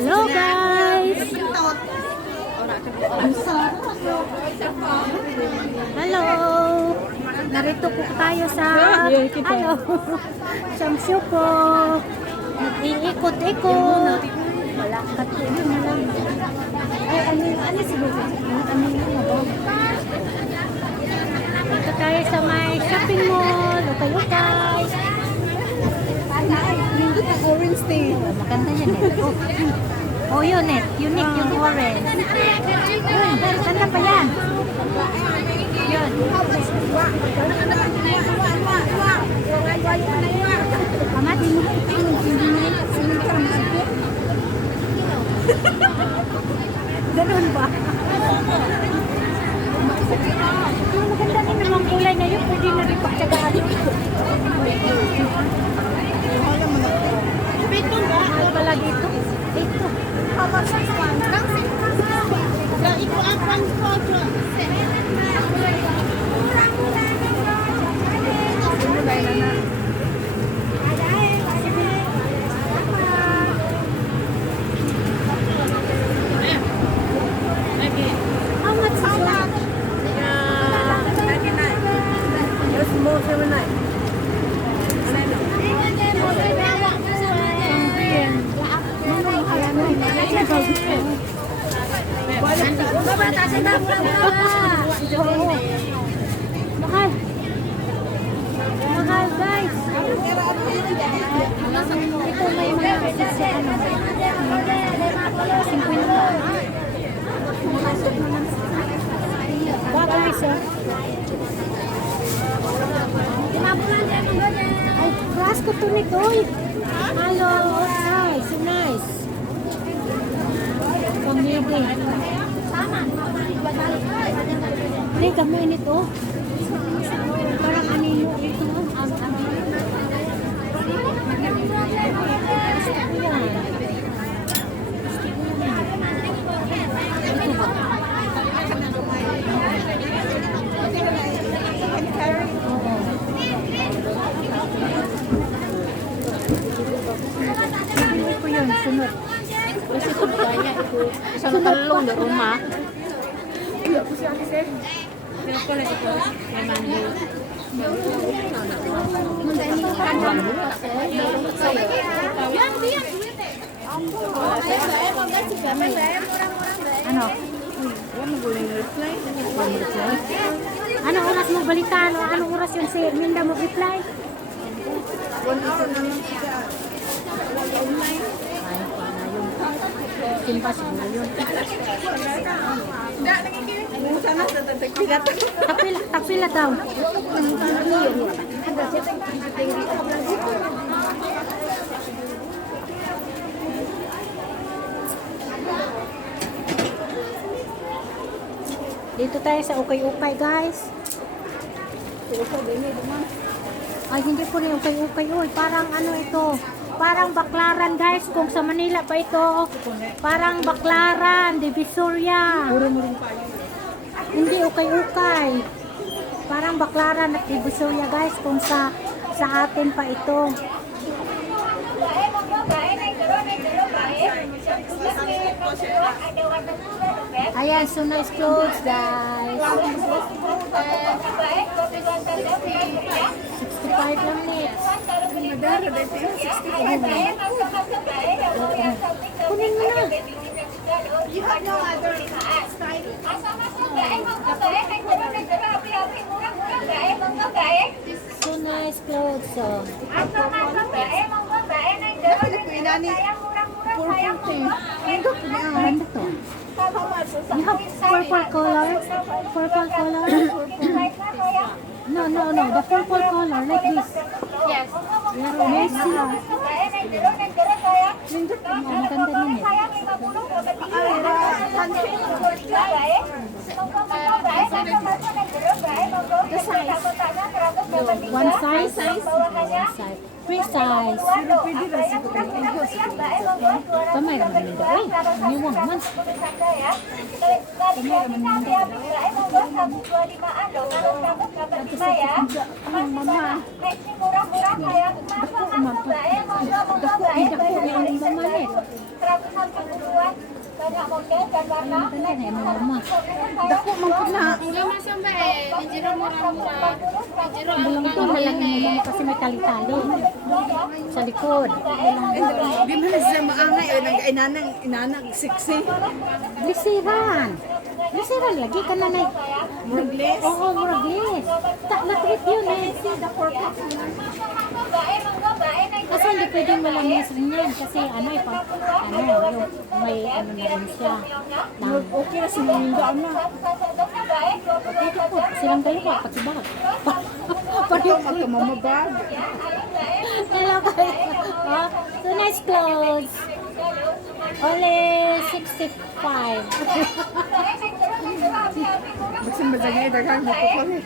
Hello guys! Hello! Narito po tayo sa hello! Samsyuko! Nag-iikot-ikot! Wala katulong na lang. Ay, ano siguro? Ano na ba? Dito tayo sa may shopping mall. Okay. Yung orange thing. Maganda yan eh. Oh, yun eh. Unique yung orange. Yun, ganda pa yan. Yun. Amat, ganun ba? Yung maganda din namang kulay na yun. Pwede na rin pagtsagaan yun. Ito ba? Ano pala dito? Ito. How much is one? Ito ang pang-photo. How much is one? 99. There's more 79. Mahal. Mahal guys. Ito may mga kasi ano. 50. Baka isa. Ay, grass ko to nito. Hello. Nice. So nice. Pamili. Ay, kami nito. Parang anino ito. Hindi ko yun, sunod. Kasi kung kaya ito, isang talong na rumah. Pero pala ito, may mandi. Ano? Anong oras mo balikan? O anong oras yung si Minda mo reply? 1 hour naman siya. Ay, paano yun? Timpa siguro yun. Sana sa tatagpilat. Tapila daw. Dito tayo sa ukay-ukay guys. Ay, hindi po rin ukay-ukay. Uy, parang ano ito. Parang Baklaran guys. Kung sa Manila pa ito. Parang Baklaran, Divisoria. Hindi ukay-ukay. Parang Baklaran at Divisoria guys. Kung sa atin pa ito. Ayan, so nice clothes guys. 65 lang next. Kunin mo na. You have no other style? So nice clothes. So. Purple thing. Ganda to. You have purple color? Purple color? No. The purple color like this. Yes. Mercy. Maganda din eh. One size? Free size. Kamay naman nila. Ay, niwang man. Kamay naman nila. Mama. Dako, mama. Dako, yung mama eh. Ano na yung mama? Dako man po na. Bulong to na lang yung mama kasi may tali-tali. Sa likod. Di man na siya maangay. Inanang sexy. Glisiran. Glisiran lagi ka na na. Muragles. Oo, muraglis. Natrit yun eh. Kasi hindi pwedeng malamis rin yan. Kasi ano eh, pag, yung may ano na rin siya. Okay na si Linda na. Ito po, silang dalawa, pati bag. Ito magkamamabag. Hello guys. Oh, so nice clothes. Only 65. Basta madagay dagang dito kami.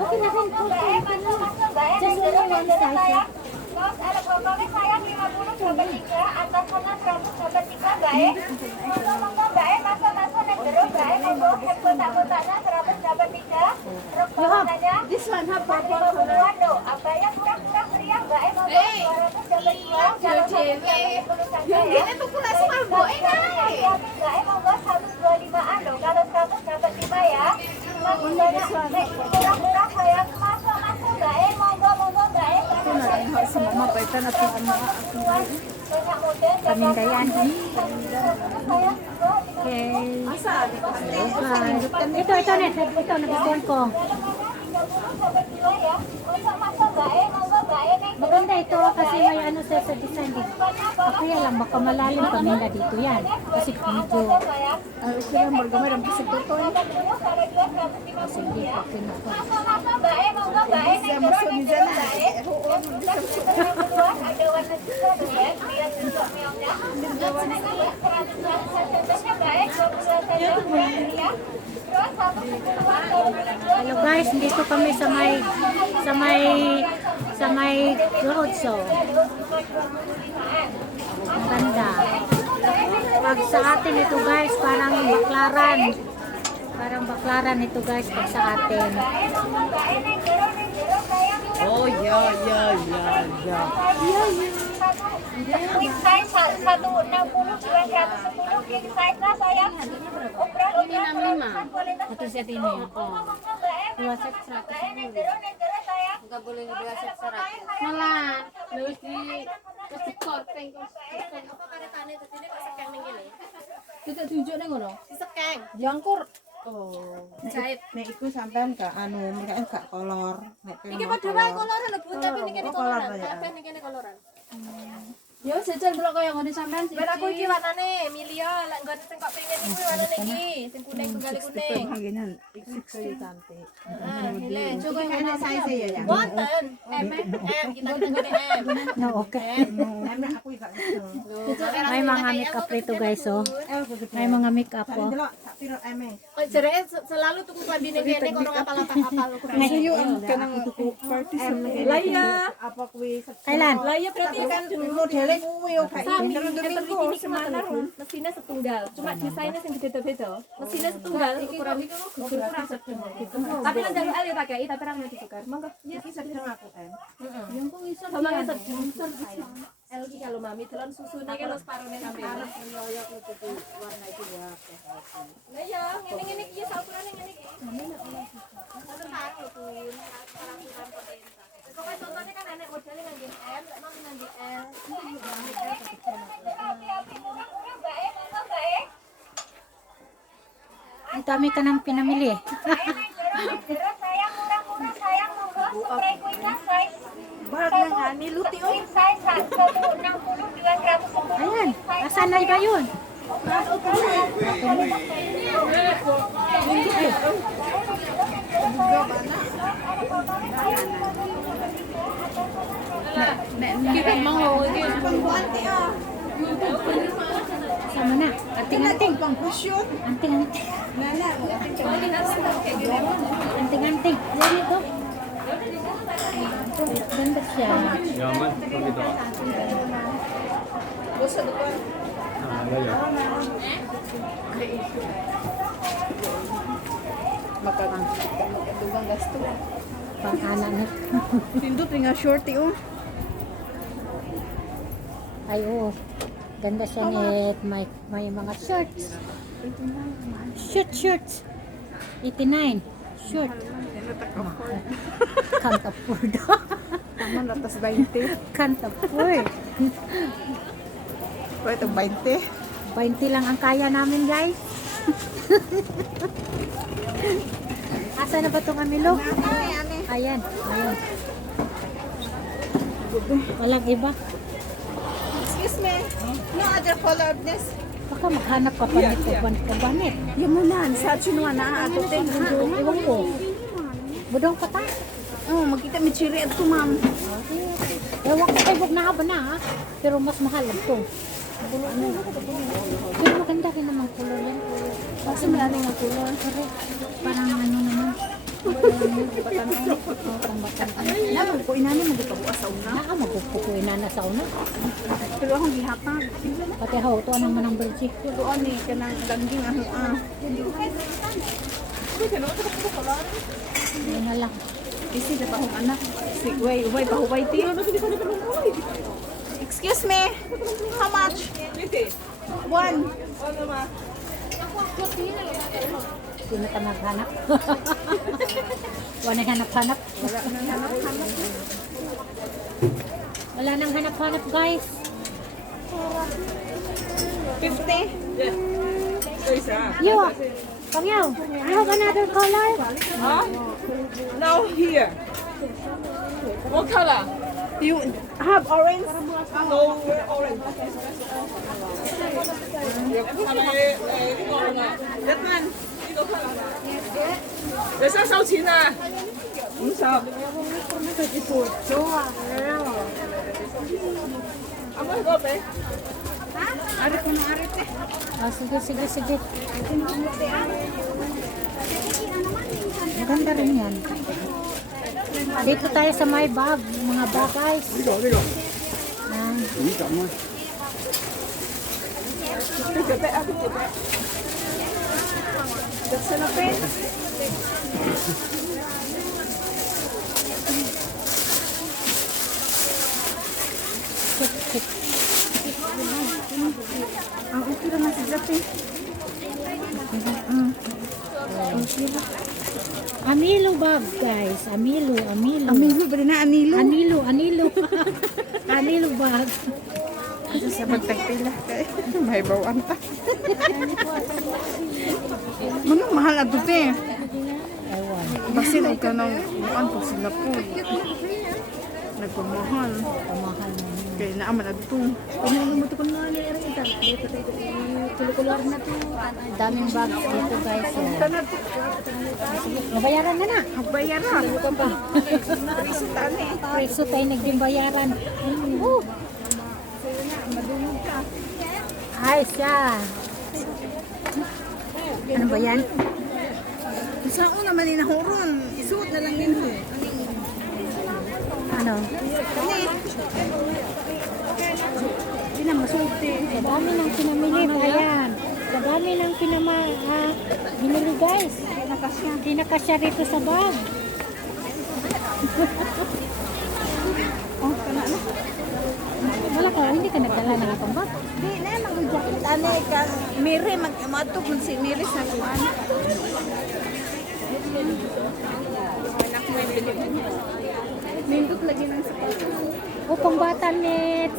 Okay na rin po. Just only one size. This one have purple color. Ito pula si Marbo. Ito na rin si Mama. Paita na ito ang mga Pamindayan. Okay. Ito na. Ito, nagustuhan ko. Maganda ito kasi may ano sa design din. Kaya lang baka malalim paminda dito yan. Kasi medyo sila margamay ang bisig to. sige, okay na po. Siya masuni dyan na. Hello guys, dito kami sa may road show. Maganda. Pag sa atin ito guys, parang baklaran. Parang baklaran ito guys pag sa atin. Oh, yeah. Quick size, 160 king size na sayang. Ini ng 5. Ito siya din eh. Iwasak sa Enggak boleh ngebiasain serat. Malah terus di korpeng apa karetane tadi ini kok sekeng ning kene. Kita tunjuk ning ngono. Sekeng. Jangkur. Oh, jahit. Nek iku sampean gak mereka gak kolor. Nek Iki padha wae koloran lho Bu, tapi ning kene koloran. Kabeh ning kene koloran. Ya sejen delok kaya ngene sampean sih. Ben aku iki warnane milio, lek nggon sing kok pengen iki warnane iki, sing kuning tunggal kuning. Haginan. 60 cantik. Nile, coba yang Ada size ya ya. wonten. M, kita nggone M. No, okay. Emang aku gak gitu. May mga makeup rito guys oh. May mga makeup oh. Delok sak piro eme. Oh, jereke selalu tuku klambi ning kene kok apal-apal kurang. Sayo ang kanang tuku party sama Laya. Apa kuwi? Kailan? Laya berarti kan modele kuwi yo kayak Sami, ini. ini kemana mesinnya setunggal, cuma desainnya yang beda-beda. Mesinnya setunggal, ukuran kurang setunggal. Tapi kan jalur L ya pakai, tapi orang yang ditukar. Monggo, Iki sedang aku em. yang kok iso sama sedang L iki kalau mami telon susune kan separone sampe. Loyok tuku warna itu ya. Lah ya, ngene-ngene iki ya ukurane ngene iki. Satu pun. Pokoknya contohnya kan enek modelnya ngangge M, lek mami ngangge L. Ang dami ka nang pinamili. Bag nang ani luti oh. Ayan, asan na ba yun? Kita mau iki. Pangguanti ah. Sama na. Anting-anting. Pang kusyon. Anting-anting. Nana, Anting-anting. Yan ito. Ganda siya. Yaman, kung ito. bosa depan. Magkatugang gasto. Pang-ana na. Tindot nga shorty oh. Ay, oo. Ganda siya net. May mga shorts. Shorts. 89. Short. Can't afford. Tama na, tas 20. Can't afford. Pwede itong 20. 20 lang ang kaya namin, guys. Asa na ba itong amilo? Ayan. Walang iba. Excuse me. No other color of this? Baka maghanap ka pa nito. Banit. Yung muna, sa chinua na ato ting. Ewan ko. Budong pa ta. Oh, magkita may chiri at ma'am. Ewan ko kay Bog na ba na ha? Pero mas mahal ito. Pero maganda rin naman kulor yan. Kasi may aning nga color. Correct. Parang ano naman. Naman ko inani mo dito sa una. Naka magpupukuin na sa una. Pero akong gihatag. Pati how to anong manang birji. Doon ni kanang dangging ano ah. Yun na lang. Kasi na pa akong anak. Way pahuway ti. Excuse me. How much? 1. Sino ka naghanap? Wala nang hanap-hanap. Wala nang hanap-hanap, guys. 50. Yo, Pangyaw, you have another color? Now here. What color? You have orange? No, we're orange. That one. 你收收錢啊？50。阿妹嗰個俾。 Ari ko na ari te. Ah, sige. Maganda rin yan. Dito tayo sa may bag, mga bag, guys. Ah, Sa lapin. Ang okay lang na si Zapi. Anilo bag, guys. Amilo. Amilo ba rin na Anilo? Anilo bag. Asa sa magtagpila kay may bawaan pa. Manong mahal ato te. Ewan. Basin og kanang buwan po sila po. Nagpamahal. Pamahal na. Kaya naaman ato. Daming bags dito, guys. So, nabayaran na na. Magbayar na. Riso tani. Preso tayo nagdimbayaran. Ay, siya. Ano ba yan? Sa una man inahuron. Isuot na lang nito. Ano? Hindi na masulti. Sa dami ng pinamili. Ayan. Sa dami ng binili, guys. Hindi na kasya rito sa bag. Oh, kana na. Wala ka, hindi ka nagdala ng itong bag. Di na mag-jacket. Ano ka? Miri, mag-matok mo si Miri sa kuwan. Anak mo yung bilibin. Mindot lagi ng sapatos. O, pang bata net.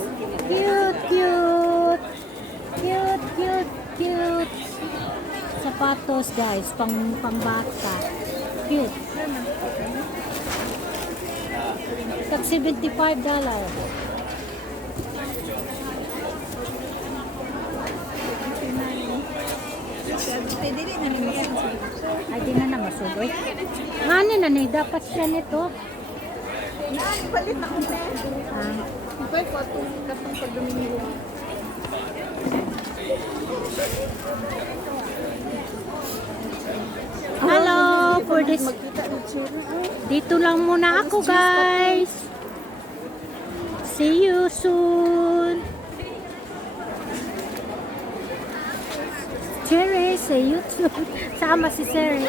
Cute. Sapatos, guys. Pang bata. Cute. Tag $75. Dili na ni masuk. Ay, di na masuloy. Ngani na ni, dapat siya nito. Palit na ko na. Ah, Ipay ko itong katong pag-domingo. hello for this. Magkita ng tsura. Dito lang muna ako, guys. See you soon. guys, sa YouTube. Sama si Siri.